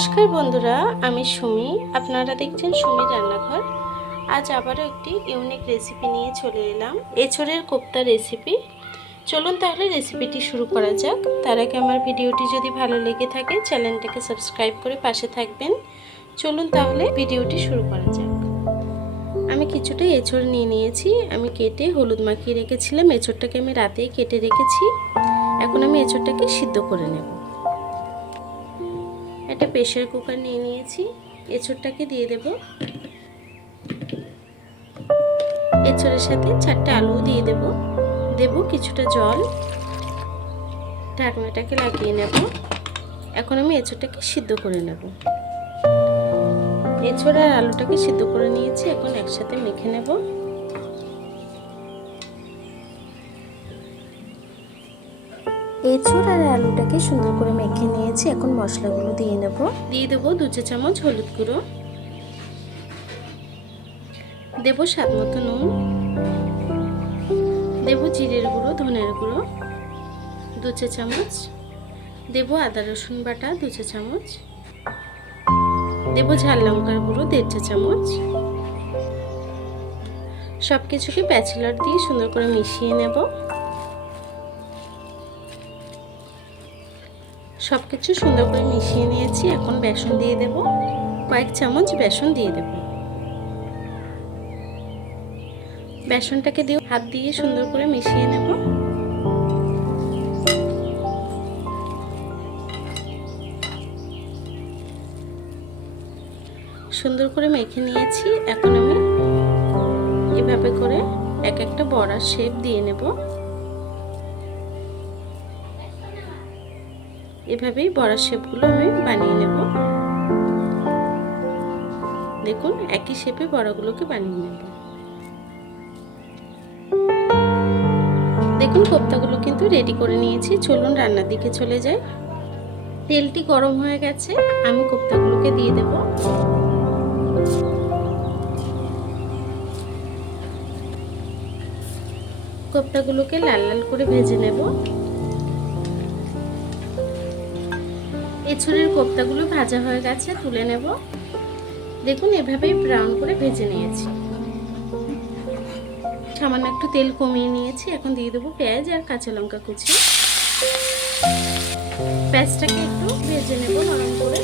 নমস্কার বন্ধুরা, আমি সুমি। আপনারা দেখছেন সুমির রান্নাঘর। আজ আবারও একটি ইউনিক রেসিপি নিয়ে চলে এলাম, এঁচোড়ের কোপ্তা রেসিপি। চলুন তাহলে রেসিপিটি শুরু করা যাক। তার আগে আমার ভিডিওটি যদি ভালো লেগে থাকে চ্যানেলটাকে সাবস্ক্রাইব করে পাশে থাকবেন। চলুন তাহলে ভিডিওটি শুরু করা যাক। আমি কিছুটা এঁচোড় নিয়ে নিয়েছি। আমি কেটে হলুদ মাখিয়ে রেখেছিলাম। এঁচোড়টাকে আমি রাতেই কেটে রেখেছি। এখন আমি এঁচোড়টাকে সিদ্ধ করে নেব। একটা প্রেসার কুকার নিয়ে নিয়েছি। এঁচোড়টাকে দিয়ে দেব। এঁচোড়ের সাথে 4টা আলু দিয়ে দেব। দেব কিছুটা জল। ঢাকনাটাকে লাগিয়ে নেব। এখন আমি এঁচোড়টাকে সিদ্ধ করে নেব। এঁচোড় আর আলুটাকে সিদ্ধ করে নিয়েছি। এখন একসাথে মেখে নেব। এঁচোড় আর আলুটাকে সুন্দর করে মেখে নিয়েছি। এখন মশলাগুলো দিয়ে নেব। দিয়ে দেবো 2 চা চামচ হলুদ গুঁড়ো, দেব স্বাদ মতো নুন, দেব জিরের গুঁড়ো, ধনের গুঁড়ো 2 চা চামচ, দেব আদা রসুন বাটা 2 চা চামচ, দেব ঝাল লঙ্কার গুঁড়ো 1.5 চা চামচ। সব কিছুকে ব্যাচেলর দিয়ে সুন্দর করে মিশিয়ে নেব। সব কিছু সুন্দর করে মিশিয়ে নিয়েছি। এখন বেসন দিয়ে দেব। কয়েক চামচ বেসন দিয়ে দেব। বেসনটাকে দিয়ে হাত দিয়ে সুন্দর করে মিশিয়ে নেব। সুন্দর করে মেখে নিয়েছি। এখন আমি এভাবে করে এক একটা বড়ার শেপ দিয়ে নেব। এভাবেই বড়ার শেপগুলো আমি বানিয়ে নেব। দেখুন, একই শেপে বড়াগুলোকে বানিয়ে নেব। দেখুন, কোপ্তাগুলো কিন্তু রেডি করে নিয়েছি। চলুন রান্নার দিকে চলে যাই। তেলটি গরম হয়ে গেছে। আমি কোপ্তাগুলোকে দিয়ে দেব। কোপ্তাগুলোকে লাল লাল করে ভেজে নেব। এঁচোড়ের কোপ্তাগুলো ভাজা হয়ে গেছে, তুলে নেব। দেখুন, এভাবেই ব্রাউন করে ভেজে নিয়েছি। সামান্য একটু তেল কমিয়ে নিয়েছি। এখন দিয়ে দেবো পেঁয়াজ আর কাঁচা লঙ্কা কুচি। পেঁয়াজটাকে একটু ভেজে নেব নরম করে।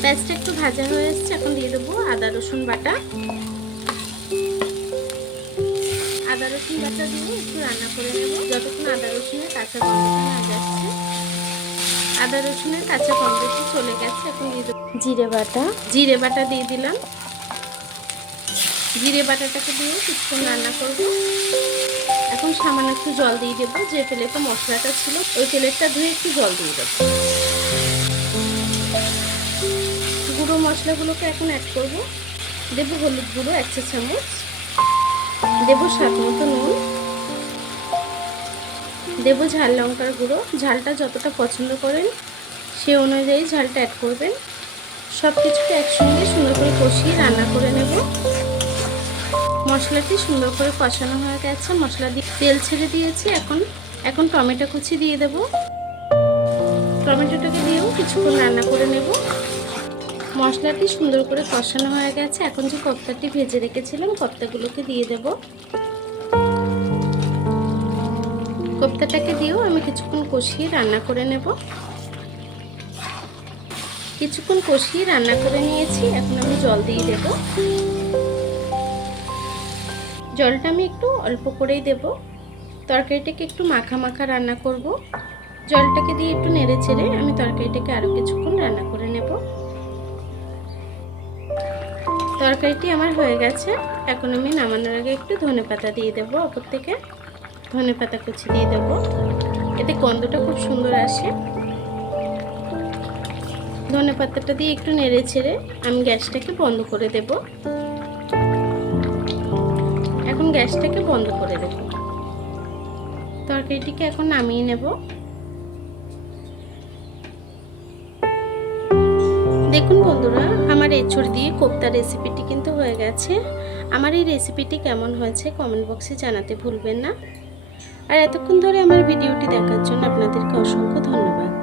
পেঁয়াজটা একটু ভাজা হয়ে এসেছে। এখন দিয়ে দেবো আদা রসুন বাটা। আদা রসুন বাটা দিয়ে একটু রান্না করে নেব যতক্ষণ আদা রসুনের কাঁচা গন্ধটা না যাচ্ছে। আদা রসুনের কাঁচা গন্ধটি চলে গেছে। এখন দিয়ে দেবো জিরে বাটা। জিরে বাটা দিয়ে দিলাম। জিরে বাটাটাকে দিয়ে কিছুক্ষণ রান্না করব। এখন সামান্য একটু জল দিয়ে দেবো। যে প্লেটে মশলাটা ছিল ওই প্লেটটা ধুয়ে একটু জল দিয়ে দেবো। গুঁড়ো মশলাগুলোকে এখন অ্যাড করব। দেব হলুদ গুঁড়ো 1 চা চামচ, দেব স্বাদ মতো নুন, দেব ঝাল লঙ্কার গুঁড়ো। ঝালটা যতটা পছন্দ করেন সে অনুযায়ী ঝালটা অ্যাড করবেন। সব কিছুকে একসঙ্গে সুন্দর করে কষিয়ে রান্না করে নেব। মশলাটি সুন্দর করে কষানো হয়ে গেছে। মশলা দিয়ে তেল ছেড়ে দিয়েছি। এখন টমেটো কুচি দিয়ে দেব। টমেটোটাকে দিয়েও কিছুক্ষণ রান্না করে নেব। মশলাটি সুন্দর করে কষানো হয়ে গেছে। এখন যে কোপ্তাটি ভেজে রেখেছিলাম কোপ্তাগুলোকে দিয়ে দেব। কোপ্তাটাকে দিয়েও আমি কিছুক্ষণ কষিয়ে রান্না করে নেব। কিছুক্ষণ কষিয়ে রান্না করে নিয়েছি। এখন আমি জল দিয়ে দেব। জলটা আমি একটু অল্প করেই দেব। তরকারিটাকে একটু মাখা মাখা রান্না করব। জলটাকে দিয়ে একটু নেড়ে চেড়ে আমি তরকারিটাকে আরও কিছুক্ষণ রান্না করে নেব। তরকারিটি আমার হয়ে গেছে। এখন আমি নামানোর আগে একটু ধনেপাতা দিয়ে দেব। ওপর থেকে ধনেপাতা কুচি দিয়ে দেব। এতে গন্ধটা খুব সুন্দর আসে। ধনেপাতাটা দিয়ে একটু নেড়ে ছেড়ে আমি গ্যাসটাকে বন্ধ করে দেব। এখন গ্যাসটাকে বন্ধ করে দেব। তরকারিটিকে এখন নামিয়ে নেব। দেখুন বন্ধুরা, আমার এঁচোড় দিয়ে কোপ্তা রেসিপিটি কিন্তু হয়ে গেছে। আমার এই রেসিপিটি কেমন হয়েছে কমেন্ট বক্সে জানাতে ভুলবেন না। আর এতক্ষণ ধরে আমার ভিডিওটি দেখার জন্য আপনাদেরকে অসংখ্য ধন্যবাদ।